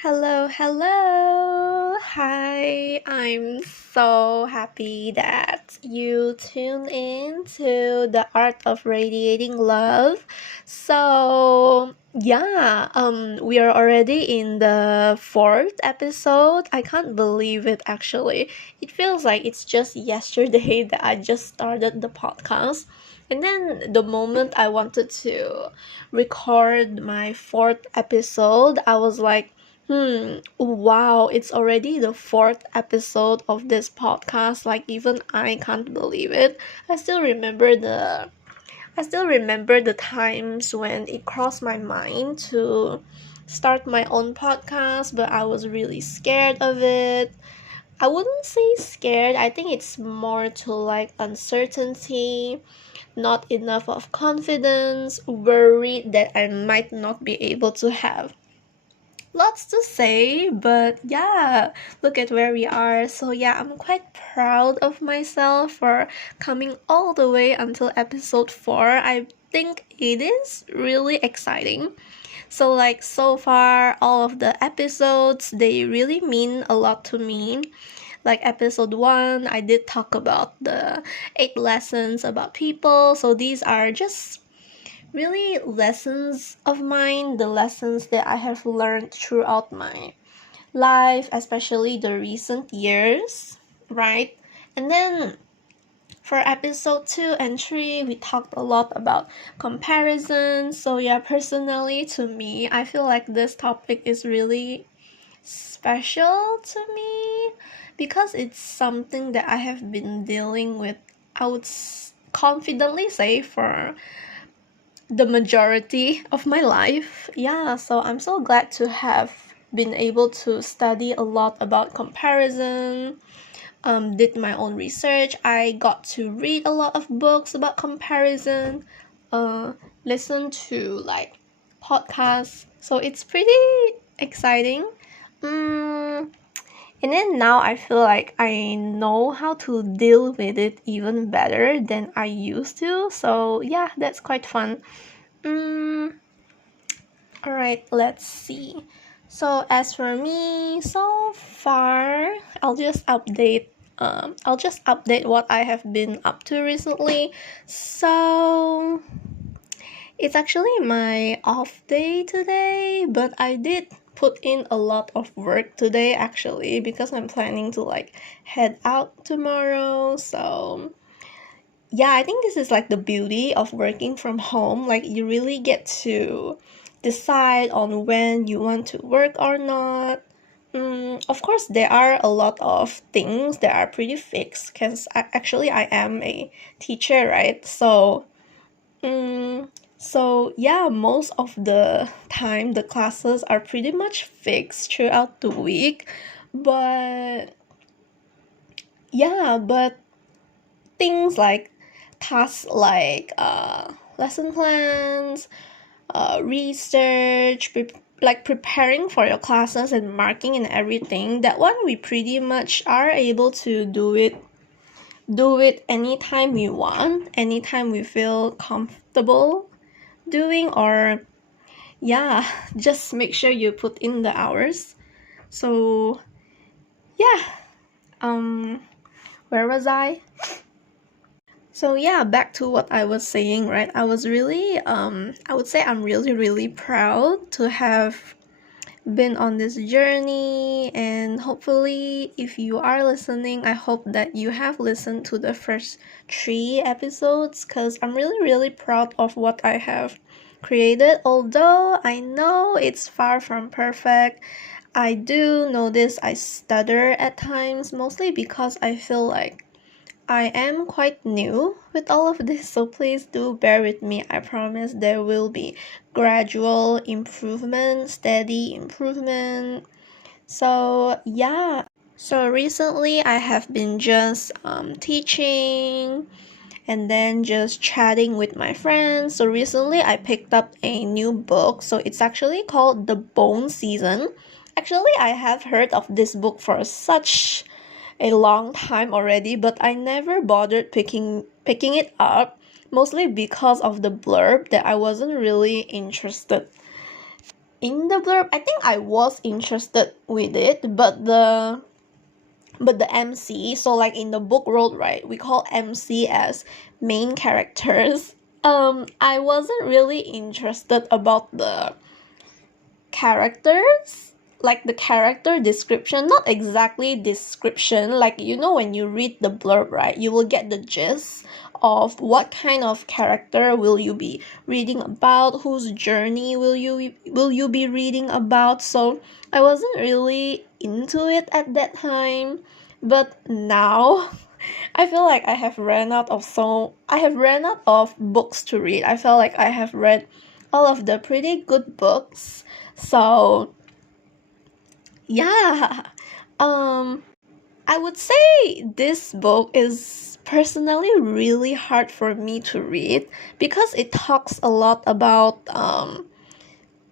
Hello, hello. Hi, I'm so happy that you tuned in to the art of radiating love. We are already in the fourth episode. I can't believe it actually. It feels like it's just yesterday that I just started the podcast. And then the moment I wanted to record my fourth episode, I was like, wow, it's already the fourth episode of this podcast. Like even I can't believe it. I still remember the I still remember the times when it crossed my mind to start my own podcast, but I was really scared of it. I wouldn't say scared. I think it's more to like uncertainty, not enough of confidence, worried that I might not be able to have lots to say, but yeah, look at where we are. So yeah, I'm quite proud of myself for coming all the way until episode 4. I think it is really exciting. So like so far all of the episodes, they really mean a lot to me. Like episode 1, I did talk about the 8 lessons about people. So these are just really lessons of mine, the lessons that I have learned throughout my life, especially the recent years, right? And then for episode 2 and 3, we talked a lot about comparison. So yeah, personally to me, I feel like this topic is really special to me because it's something that I have been dealing with, I would confidently say, for the majority of my life. Yeah, so I'm so glad to have been able to study a lot about comparison, did my own research. I got to read a lot of books about comparison, uh, listen to like podcasts. So it's pretty exciting. Mm, and then now I feel like I know how to deal with it even better than I used to. So yeah, that's quite fun. Mm, all right, let's see. So as for me, so far, I'll just update what I have been up to recently. So it's actually my off day today, but I did put in a lot of work today actually because I'm planning to like head out tomorrow. So yeah, I think this is like the beauty of working from home. Like you really get to decide on when you want to work or not. Of course, there are a lot of things that are pretty fixed because I am a teacher, right? So yeah, most of the time the classes are pretty much fixed throughout the week, but but things like tasks like lesson plans, research, like preparing for your classes and marking and everything. That one we pretty much are able to do it anytime we want, anytime we feel comfortable doing, or yeah, just make sure you put in the hours. So yeah, um, where was I? So yeah, back to what I was saying, right? I would say I'm really, really proud to have been on this journey, and hopefully if you are listening, I hope that you have listened to the first 3 episodes because I'm really, really proud of what I have created. Although I know it's far from perfect, I do notice I stutter at times, mostly because I feel like I am quite new with all of this, so please do bear with me. I promise there will be gradual improvement, steady improvement. So, yeah. So, recently I have been just teaching and then just chatting with my friends. So, recently I picked up a new book. So, it's actually called The Bone Season. Actually, I have heard of this book for such a long time already, but I never bothered picking it up, mostly because of the blurb that I wasn't really interested. in the blurb, I think I was interested with it, but the MC, so like in the book world, right, we call MC as main characters. I wasn't really interested about the characters, like the character description, not exactly description, like when you read the blurb, right, you will get the gist of what kind of character will you be reading about, whose journey will you be reading about. So I wasn't really into it at that time, but now I feel like I have ran out of books to read. I feel like I have read all of the pretty good books. So yeah, um, I would say this book is personally really hard for me to read because it talks a lot about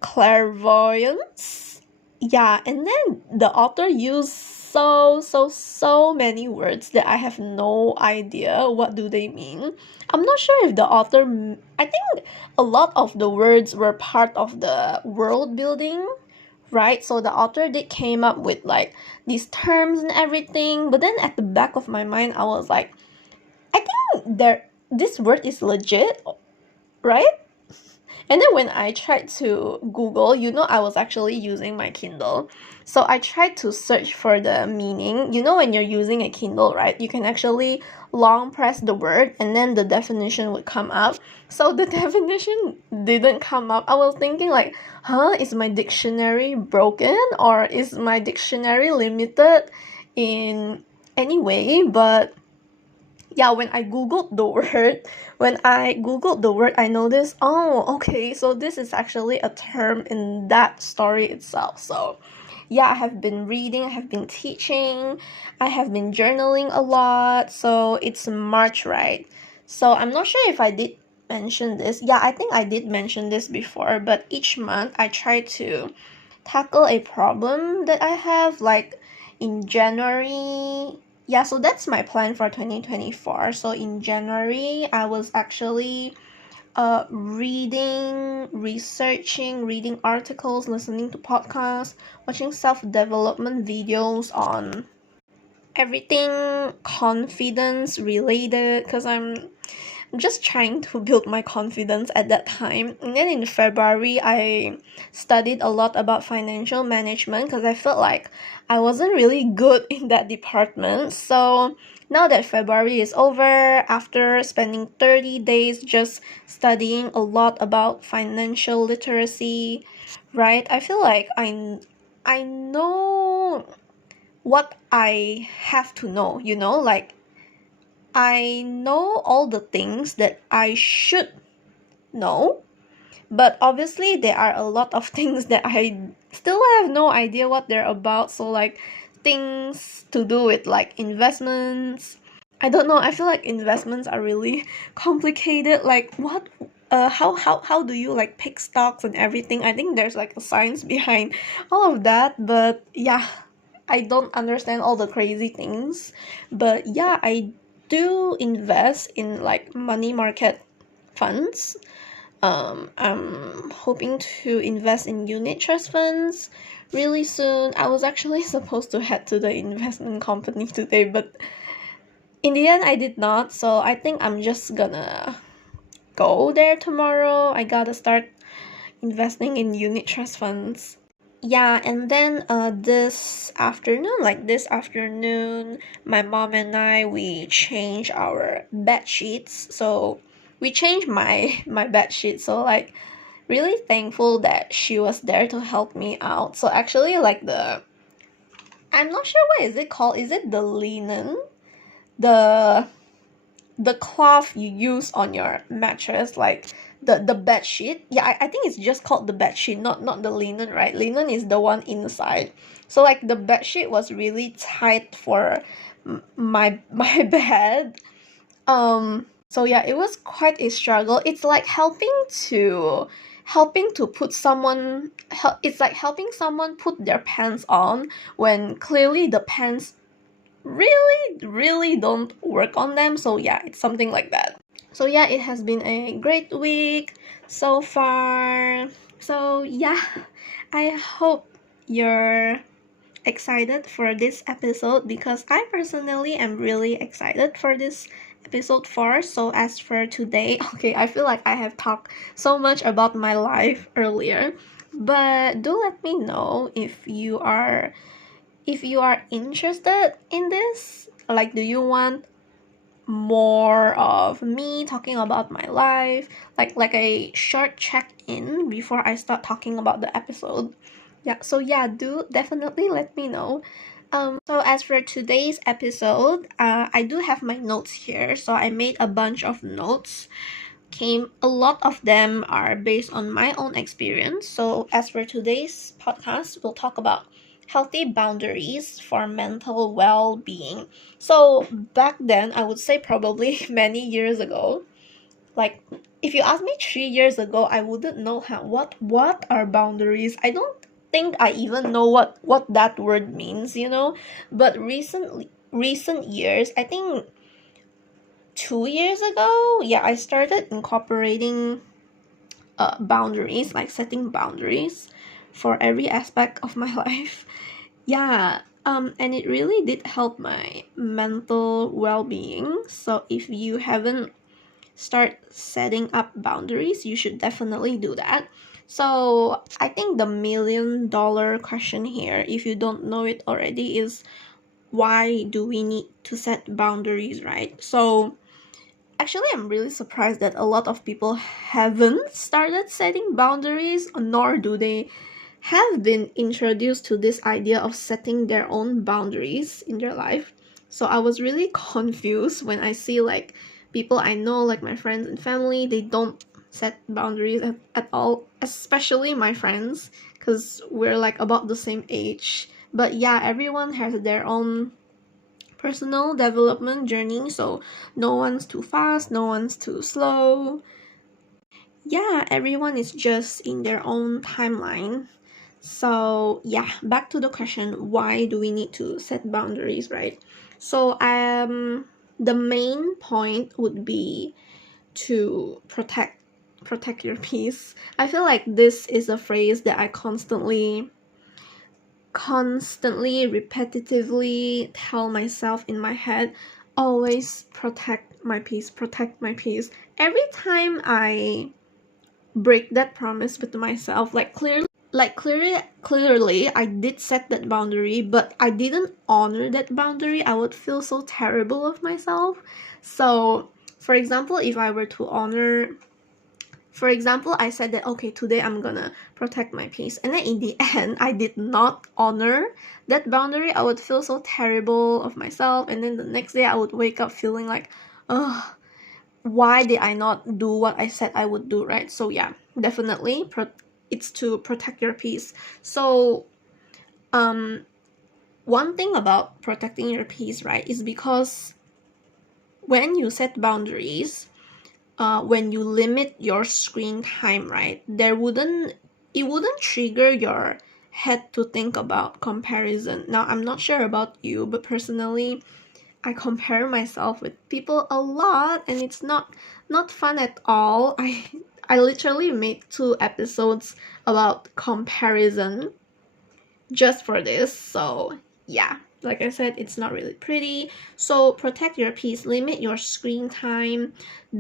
clairvoyance. Yeah, and then the author used so many words that I have no idea what do they mean. I'm not sure if the author I think a lot of the words were part of the world building, right? So the author did came up with like these terms and everything, but then at the back of my mind I was like, I think this word is legit, right? And then when I tried to Google, I was actually using my Kindle. So I tried to search for the meaning. When you're using a Kindle, right, you can actually long press the word and then the definition would come up. So the definition didn't come up. I was thinking like, is my dictionary broken or is my dictionary limited in any way? But yeah, when I googled the word, I noticed, oh, okay, so this is actually a term in that story itself. So yeah, I have been reading, I have been teaching, I have been journaling a lot. So it's March, right? So I'm not sure if I did mention this. Yeah, I think I did mention this before, but each month I try to tackle a problem that I have, like in January. Yeah, so that's my plan for 2024. So in January, I was actually reading articles, listening to podcasts, watching self-development videos on everything confidence related, because I'm just trying to build my confidence at that time. And then in February, I studied a lot about financial management because I felt like I wasn't really good in that department. So now that February is over, after spending 30 days just studying a lot about financial literacy, right, I feel like I know what I have to know, like I know all the things that I should know, but obviously there are a lot of things that I still have no idea what they're about. So like things to do with like investments. I don't know, I feel like investments are really complicated. Like what how do you like pick stocks and everything? I think there's like a science behind all of that, but yeah, I don't understand all the crazy things. But yeah, I do invest in like money market funds. I'm hoping to invest in unit trust funds really soon. I was actually supposed to head to the investment company today, but in the end I did not. So I think I'm just gonna go there tomorrow. I gotta start investing in unit trust funds. Yeah, and then this afternoon, my mom and I, we changed our bed sheets. So we changed my bed sheet. So like really thankful that she was there to help me out. So actually like I'm not sure what is it called. Is it the linen? The the cloth you use on your mattress, like the bed sheet. Yeah, I think it's just called the bed sheet, not the linen, right? Linen is the one inside. So like the bed sheet was really tight for my bed. So yeah, it was quite a struggle. It's like helping to put it's like helping someone put their pants on when clearly the pants really don't work on them. So yeah, it's something like that. So yeah, it has been a great week so far. So yeah, I hope you're excited for this episode because I personally am really excited for this episode 4. So as for today, okay, I feel like I have talked so much about my life earlier, but do let me know if you are interested in this. Like, do you want more of me talking about my life, like a short check-in before I start talking about the episode? Yeah, so yeah, do definitely let me know. So as for today's episode, I do have my notes here. So I made a bunch of notes. A lot of them are based on my own experience. So as for today's podcast, we'll talk about healthy boundaries for mental well-being. So back then, I would say probably many years ago, like if you asked me 3 years ago, I wouldn't know what are boundaries. I don't think I even know what that word means. But recent years, I think 2 years ago, yeah, I started incorporating boundaries, like setting boundaries for every aspect of my life. Yeah, and it really did help my mental well-being. So if you haven't start setting up boundaries, you should definitely do that. So I think the $1,000,000 question here, if you don't know it already, is why do we need to set boundaries, right? So actually, I'm really surprised that a lot of people haven't started setting boundaries, nor do they have been introduced to this idea of setting their own boundaries in their life. So I was really confused when I see like people I know, like my friends and family, they don't set boundaries at all, especially my friends, because we're like about the same age. But yeah, everyone has their own personal development journey, so no one's too fast, no one's too slow. Yeah, everyone is just in their own timeline. So yeah, back to the question, why do we need to set boundaries, right? So the main point would be to protect your peace. I feel like this is a phrase that I constantly repetitively tell myself in my head, always protect my peace. Every time I break that promise with myself, clearly I did set that boundary, but I didn't honor that boundary, I would feel so terrible of myself. So for example, I said that, okay, today I'm gonna protect my peace, and then in the end, I did not honor that boundary. I would feel so terrible of myself, and then the next day, I would wake up feeling like, oh, why did I not do what I said I would do, right? So yeah, definitely, it's to protect your peace. So, one thing about protecting your peace, right, is because when you set boundaries, when you limit your screen time, right, it wouldn't trigger your head to think about comparison. Now, I'm not sure about you, but personally, I compare myself with people a lot, and it's not fun at all. I literally made 2 episodes about comparison just for this. So yeah, like I said, it's not really pretty. So protect your peace, limit your screen time,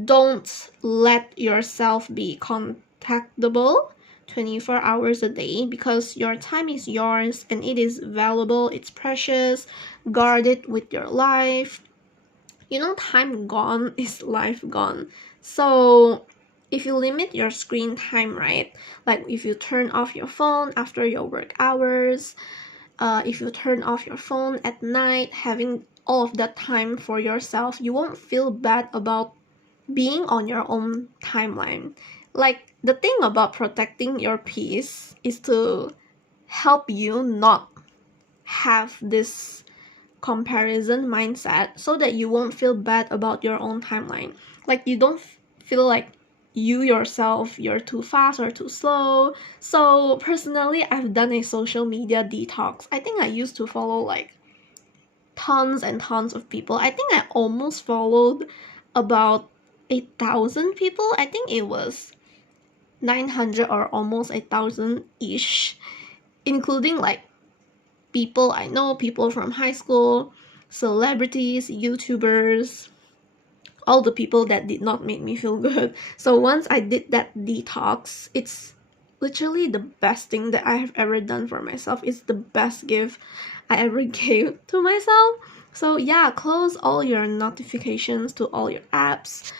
don't let yourself be contactable 24 hours a day, because your time is yours and it is valuable, it's precious. Guard it with your life. Time gone is life gone. So if you limit your screen time, right, like if you turn off your phone after your work hours, if you turn off your phone at night, having all of that time for yourself, you won't feel bad about being on your own timeline. Like, the thing about protecting your peace is to help you not have this comparison mindset, so that you won't feel bad about your own timeline. Like, you don't feel like you yourself, you're too fast or too slow. So personally, I've done a social media detox. I think I used to follow like tons and tons of people. I think I almost followed about 8,000 people. I think it was 900 or almost 1,000-ish, including like people I know, people from high school, celebrities, YouTubers, all the people that did not make me feel good. So once I did that detox, it's literally the best thing that I have ever done for myself. It's the best gift I ever gave to myself. So yeah, close all your notifications to all your apps,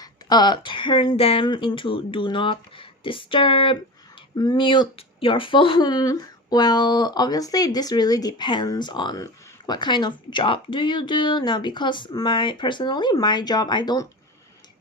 turn them into do not disturb, mute your phone. Well, obviously this really depends on what kind of job do you do now, because my job, I don't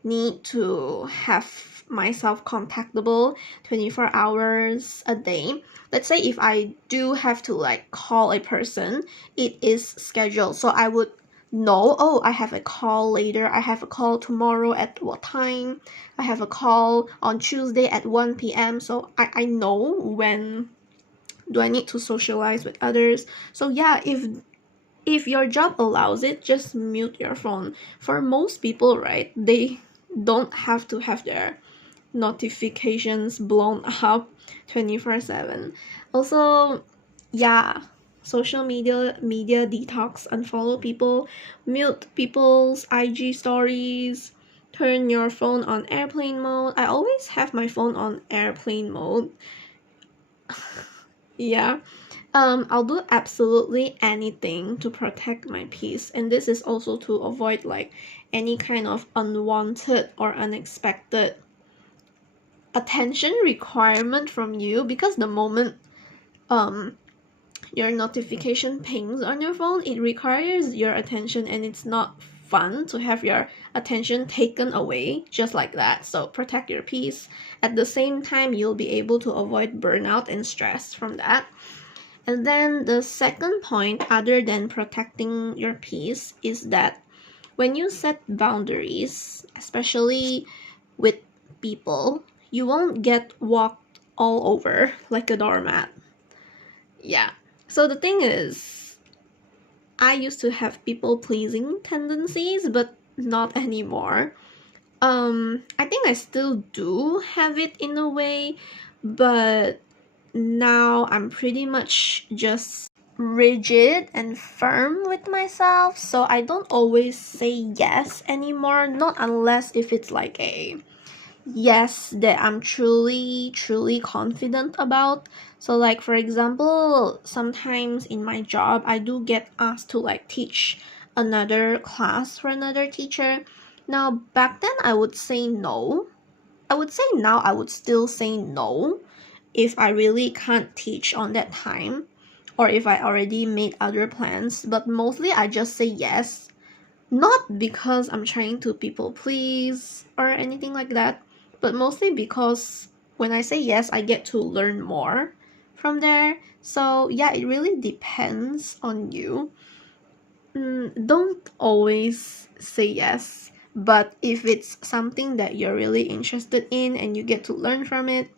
need to have myself contactable 24 hours a day. Let's say if I do have to like call a person, it is scheduled, so I would know, oh, I have a call later, I have a call tomorrow at what time, I have a call on Tuesday at 1 p.m. So I know when do I need to socialize with others. So yeah, if your job allows it, just mute your phone. For most people, right, they don't have to have their notifications blown up 24/7. Also, yeah, social media detox, unfollow people, mute people's IG stories, turn your phone on airplane mode. I always have my phone on airplane mode. Yeah. I'll do absolutely anything to protect my peace, and this is also to avoid like any kind of unwanted or unexpected attention requirement from you, because the moment um your notification pings on your phone, it requires your attention, and it's not fun to have your attention taken away just like that. So protect your peace. At the same time, you'll be able to avoid burnout and stress from that. And then the second point, other than protecting your peace, is that when you set boundaries, especially with people, you won't get walked all over like a doormat. Yeah. So the thing is, I used to have people pleasing tendencies, but not anymore. I think I still do have it in a way, but now I'm pretty much just rigid and firm with myself, so I don't always say yes anymore, not unless if it's like a yes that I'm truly confident about. So like for example, sometimes in my job I do get asked to like teach another class for another teacher. Now back then I would say no. I would say now I would still say no if I really can't teach on that time, or if I already made other plans, but mostly I just say yes, not because I'm trying to people please or anything like that, but mostly because when I say yes, I get to learn more from there. So yeah, it really depends on you. Don't always say yes, but if it's something that you're really interested in and you get to learn from it,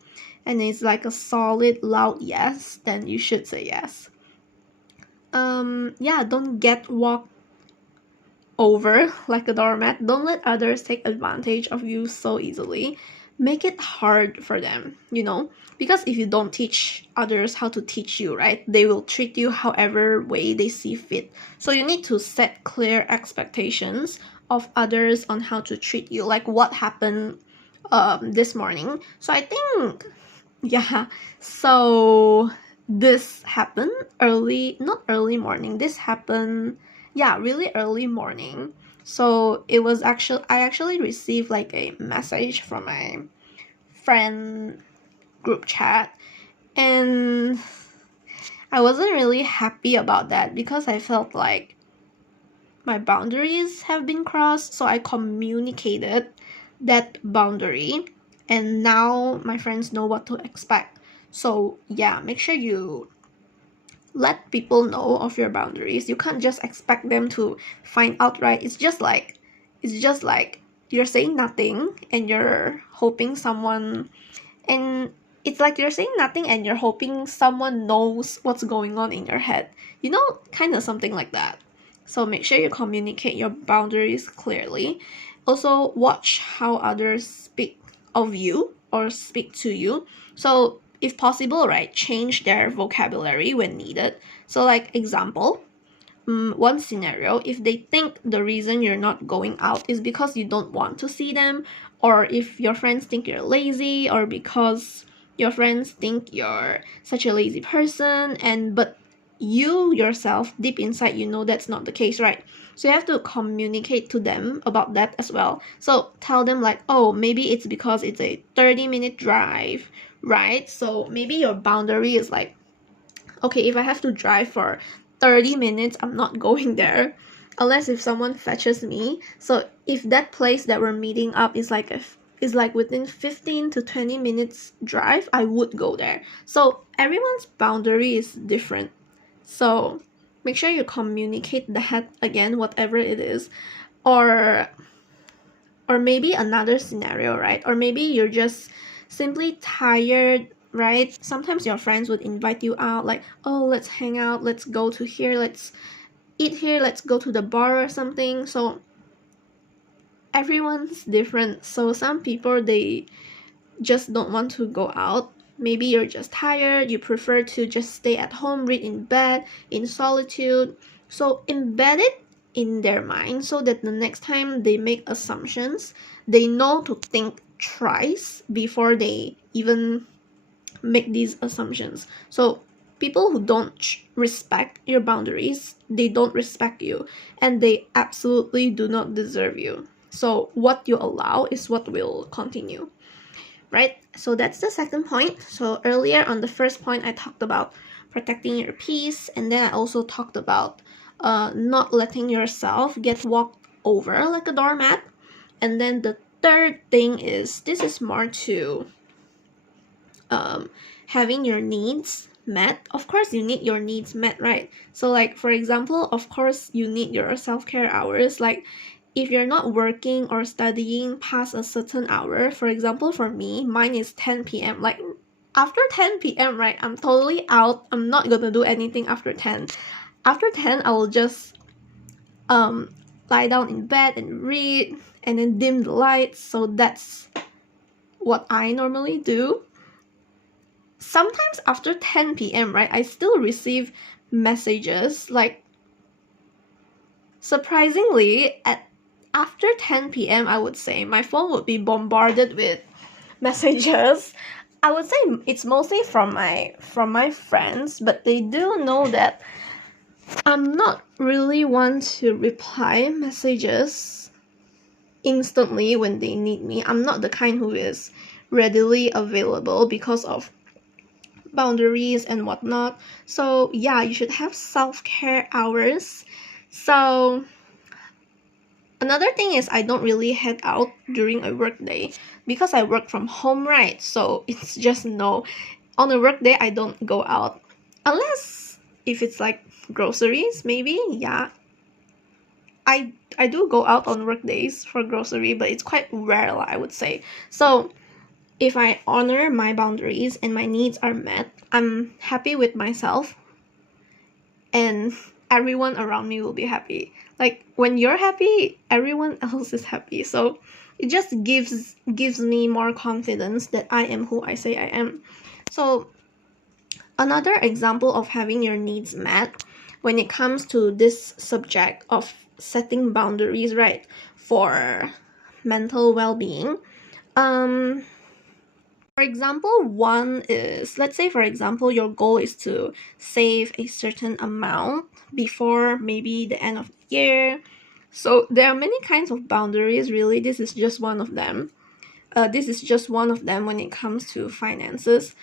and it's like a solid loud yes, then you should say yes. Yeah, don't get walked over like a doormat. Don't let others take advantage of you so easily. Make it hard for them, because if you don't teach others how to teach you, right, they will treat you however way they see fit. So you need to set clear expectations of others on how to treat you, like what happened this morning. So I think, yeah, so this happened not early morning, this happened, yeah, really early morning. So I actually received like a message from my friend group chat, and I wasn't really happy about that because I felt like my boundaries have been crossed. So I communicated that boundary, and now my friends know what to expect. So yeah, make sure you let people know of your boundaries. You can't just expect them to find out, right? It's just like you're saying nothing and you're hoping someone and it's like you're saying nothing and you're hoping someone knows what's going on in your head. Kind of something like that. So make sure you communicate your boundaries clearly. Also, watch how others speak of you. or speak to you. So if possible, right, change their vocabulary when needed. So like example, one scenario, if they think the reason you're not going out is because you don't want to see them, or if your friends think you're lazy, or because your friends think you're such a lazy person, and but you yourself deep inside you know that's not the case, right? So you have to communicate to them about that as well. So tell them like, oh, maybe it's because it's a 30-minute drive, right? So maybe your boundary is like, okay, if I have to drive for 30 minutes, I'm not going there unless if someone fetches me. So if that place that we're meeting up is like within 15 to 20 minutes drive, I would go there. So everyone's boundary is different. So make sure you communicate that again, whatever it is. Or maybe another scenario, right? Or maybe you're just simply tired, right? Sometimes your friends would invite you out, like, oh, let's hang out, let's go to here, let's eat here, let's go to the bar or something. So everyone's different. So some people, they just don't want to go out. Maybe you're just tired, you prefer to just stay at home, read in bed, in solitude. So embed it in their mind so that the next time they make assumptions, they know to think twice before they even make these assumptions. So people who don't respect your boundaries, they don't respect you, and they absolutely do not deserve you. So what you allow is what will continue, right? So that's the second point. So earlier on the first point, I talked about protecting your peace, and then I also talked about not letting yourself get walked over like a doormat. And then the third thing is, this is more to having your needs met. Of course you need your needs met, right? So like for example, of course you need your self-care hours. Like if you're not working or studying past a certain hour, for example, for me, mine is 10 p.m. Like after 10 p.m., right, I'm totally out. I'm not gonna do anything after 10. After 10, I will just lie down in bed and read and then dim the lights. So that's what I normally do. Sometimes after 10 p.m., right, I still receive messages. Like surprisingly, after 10 p.m., I would say my phone would be bombarded with messages. I would say it's mostly from my friends, but they do know that I'm not really one to reply messages instantly when they need me. I'm not the kind who is readily available because of boundaries and whatnot. So yeah, you should have self-care hours. So another thing is, I don't really head out during a work day because I work from home, right? So it's just no, on a work day I don't go out unless if it's like groceries, maybe. Yeah, I do go out on work days for grocery, but it's quite rare, I would say. So if I honor my boundaries and my needs are met, I'm happy with myself, and everyone around me will be happy. Like when you're happy, everyone else is happy. So it just gives me more confidence that I am who I say I am. So another example of having your needs met when it comes to this subject of setting boundaries, right, for mental well-being. For example, one is, let's say for example, your goal is to save a certain amount before maybe the end of the year. So there are many kinds of boundaries, really. This is just one of them. When it comes to finances.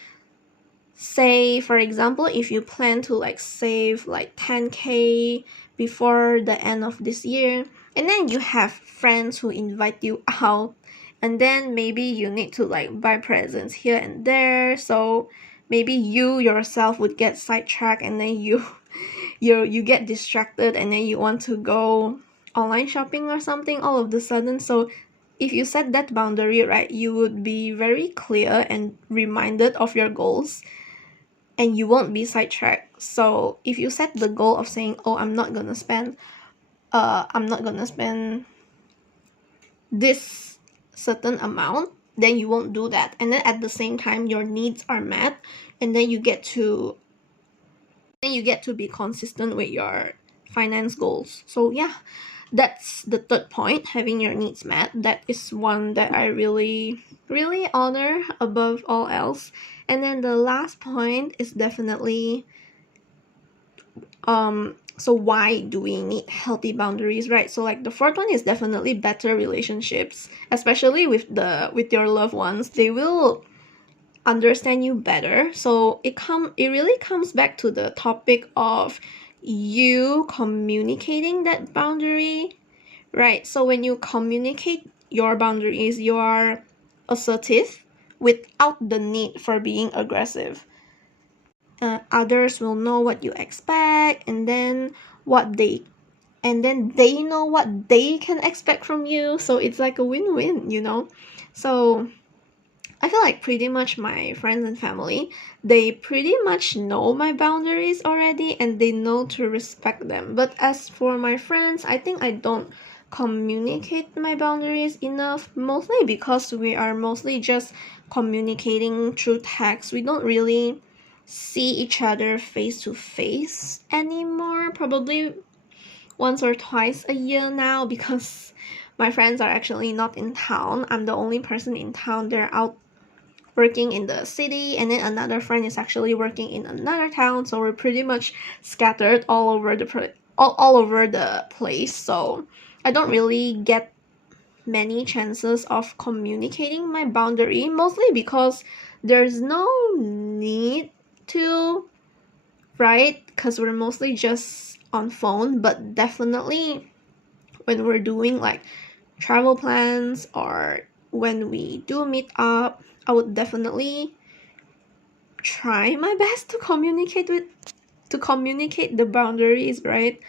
Say for example, if you plan to like save like 10K before the end of this year, and then you have friends who invite you out, and then maybe you need to like buy presents here and there. So maybe you yourself would get sidetracked, and then you get distracted, and then you want to go online shopping or something all of the sudden. So if you set that boundary, right, you would be very clear and reminded of your goals, and you won't be sidetracked. So if you set the goal of saying, oh, I'm not gonna spend this certain amount, then you won't do that. And then at the same time, your needs are met, and then you get to be consistent with your finance goals. So yeah, that's the third point, having your needs met. That is one that I really honor above all else. And then the last point is definitely so why do we need healthy boundaries, right? So like the fourth one is definitely better relationships, especially with your loved ones. They will understand you better. So it really comes back to the topic of you communicating that boundary, right? So when you communicate your boundaries, you are assertive without the need for being aggressive. Others will know what you expect, and then they know what they can expect from you. So it's like a win-win, you know. So I feel like pretty much my friends and family, they pretty much know my boundaries already, and they know to respect them. But as for my friends, I think I don't communicate my boundaries enough, mostly because we are mostly just communicating through text. We don't really see each other face to face anymore, probably once or twice a year now, because my friends are actually not in town. I'm the only person in town. They're out working in the city, and then another friend is actually working in another town, so we're pretty much scattered all over all over the place. So I don't really get many chances of communicating my boundary, mostly because there's no need to, right? Because we're mostly just on phone. But definitely when we're doing like travel plans, or when we do meet up, I would definitely try my best to communicate the boundaries, right?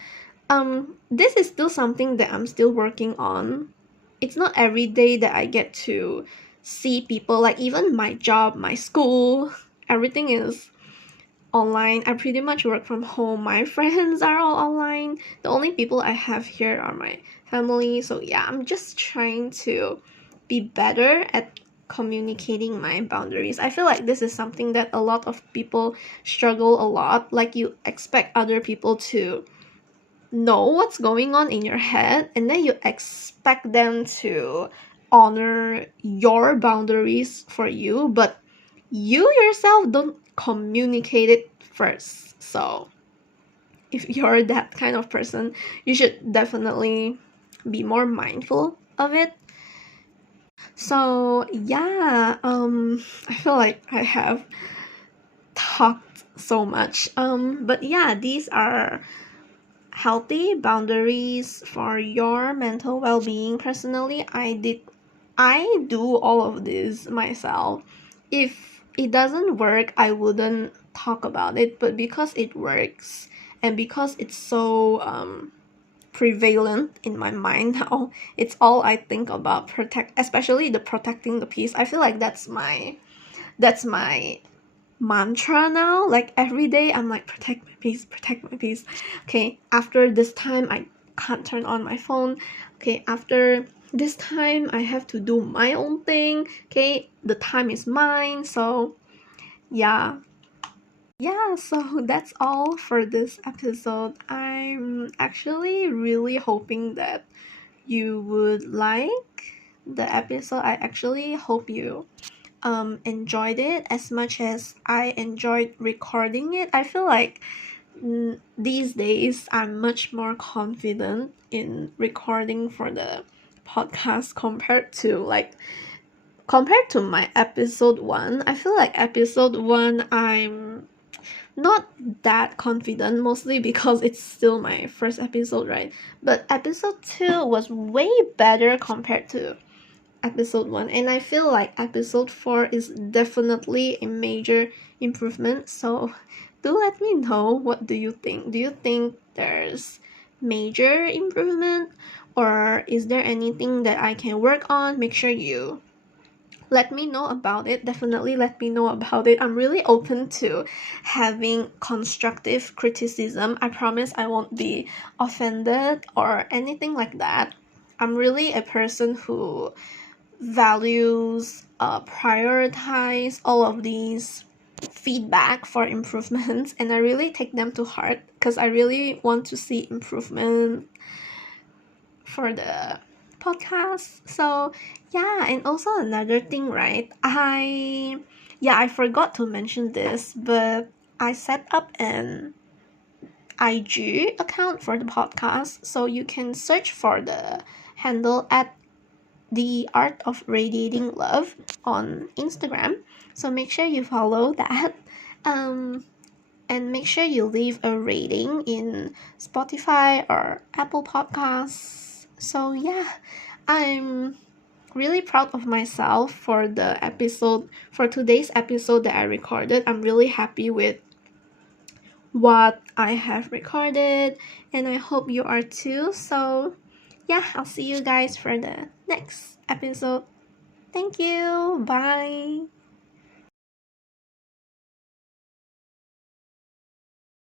This is still something that I'm still working on. It's not every day that I get to see people. Like even my job, my school, everything is online. I pretty much work from home. My friends are all online. The only people I have here are my family. So yeah, I'm just trying to be better at communicating my boundaries. I feel like this is something that a lot of people struggle a lot. Like you expect other people to know what's going on in your head, and then you expect them to honor your boundaries for you, but you yourself don't communicate it first. So if you're that kind of person, you should definitely be more mindful of it. So yeah, I feel like I have talked so much. But yeah, these are healthy boundaries for your mental well-being. Personally, I do all of this myself. If it doesn't work, I wouldn't talk about it, but because it works, and because it's so prevalent in my mind now, it's all I think about. Especially the protecting the peace. I feel like that's my mantra now. Like every day I'm like, protect my peace, protect my peace. Okay, after this time I can't turn on my phone. Okay, after this time I have to do my own thing. Okay, the time is mine. So yeah, so that's all for this episode. I'm actually really hoping that you would like the episode. I actually hope you enjoyed it as much as I enjoyed recording it. I feel like these days I'm much more confident in recording for the podcast compared to my episode 1. I feel like episode 1 I'm not that confident, mostly because it's still my first episode, right? But episode 2 was way better compared to episode 1, and I feel like episode 4 is definitely a major improvement. So do let me know, what do you think? Do you think there's major improvement, or is there anything that I can work on? Make sure you let me know about it. Definitely let me know about it. I'm really open to having constructive criticism. I promise I won't be offended or anything like that. I'm really a person who values, prioritize all of these feedback for improvements, and I really take them to heart because I really want to see improvement for the podcast. So yeah, and also another thing, right? I forgot to mention this, but I set up an IG account for the podcast, so you can search for the handle at the art of radiating love on Instagram. So make sure you follow that. And make sure you leave a rating in Spotify or Apple Podcasts. So yeah, I'm really proud of myself for the episode, for today's episode that I recorded. I'm really happy with what I have recorded, and I hope you are too. So yeah, I'll see you guys for the next episode. Thank you. Bye.